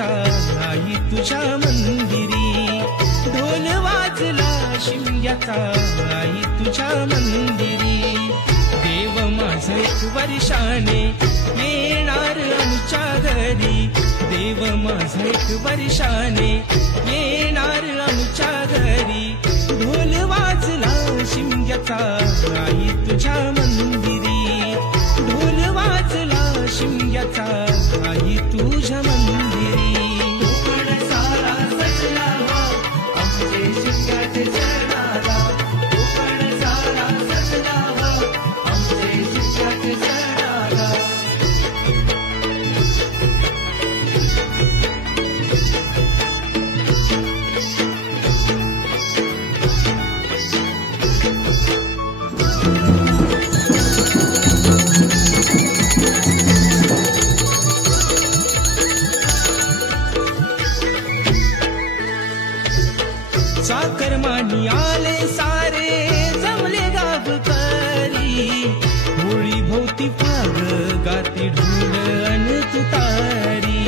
शिमग्याचा आई तुझ्या मंदिरी, ढोल वाजला शिमग्याचा आई तुझ्या मंदिरी। देव माझा एक वर्षाने येणार आमच्या घरी, देव माझा एक वर्षाने येणार आमच्या घरी। ढोल वाजला शिमग्याचा आई तुझ्या मंदिरी, ढोल वाजला शिमग्याचा आई तुझ्या मंदिरी। कोकण सारा सजला आमचे शिमग्याचे सणाला, कोकण सारा सजला आमचे शिमग्याचे सणाला। चाकरमानी आले सारे जमले गावकरी, होळी भोवती फाग गाती ढोल अन तुतारी,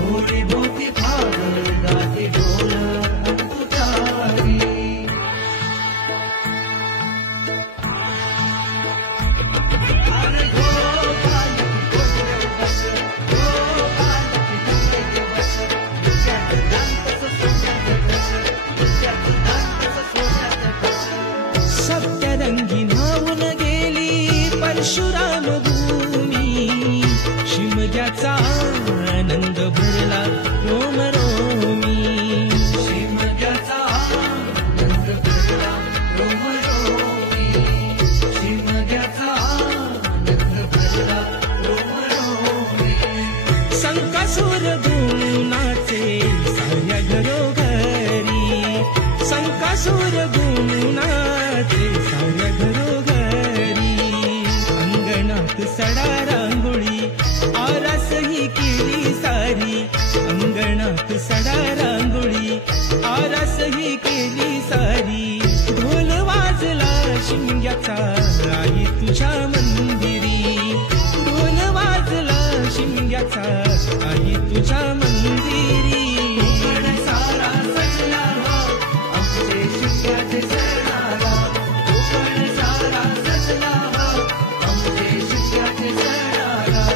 होळी भोवती फाग गाते ढोल अन तुतारी। अरे गोपालकी गोंधळ बस, गोपालकी गोंधळ बस, विद्यार्थी दांतच सोन्याचं कस, विद्यार्थी दांतच सोन्याचं कस। सप्तरंगी न्हावून गेली परशुराम भूमी, शिमग्याचा आनंद भरला रोम रोमी, शिमग्याचा आनंद भरला रोम रोमी, शिमग्याचा आनंद भरला रोम रोमी। संकासूर गुणाचे साऱ्या घरोघरी, संकासूर गुणाचे साऱ्या घरोघरी। अंगणात सडा रांगोळी आरास ही केली सारी, अंगणात सडा रांगोळी आरास ही केली सारी। ढोल वाजला शिमग्याचा आई तुझ्या मंदिरी, ढोल वाजला शिमग्याचा आई तुझ्या मंदिरी। कोकण सारा सजला आमचे शिमग्याचे सणाला, कोकण सारा सजला आमचे शिमग्याचे सणाला।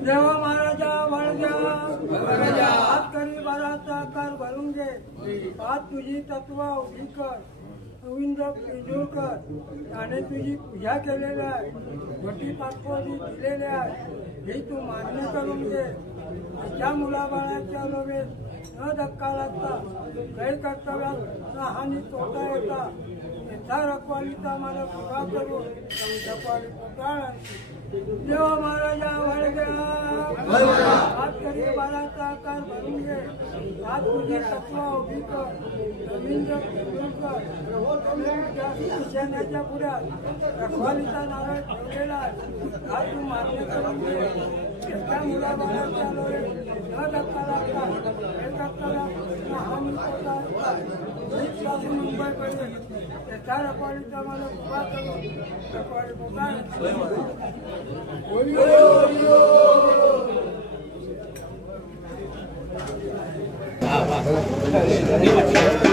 देवा महाराजा वळग्या हात करी बाराचा कर भरून घे हात तुझी तत्व उभी कर गोविंद पिंजूरकर याने तुझी पूजा केलेली आहे मोठी पाठवणी दिलेली आहे ही तू मान्य करून घे तुझ्या मुलाबाळाच्या लोभेत न धक्का लागता गैर कर्तव्यात न हानी तोटा येता यथा रखवालीचा मला पुरा करून रखवाली पोटाळ देवा महाराजा वळग्या हात करी बाळाचा आकार भरून घे हात तुझी तत्व उभी कर रवींद्र पिंजूरकर सैन्याच्या पुढ्यात रखवालीचा नारळ ठेवलेला आहे हा तू मान्य करून घे त्या मुलाबाळाच्या लोळे न धक्का लागता हे करताना न हानी तोटा पासून मुंबईपर्यंत त्या रखवालीचा मला उभा करून रखवाली पोटाळ वाह वाह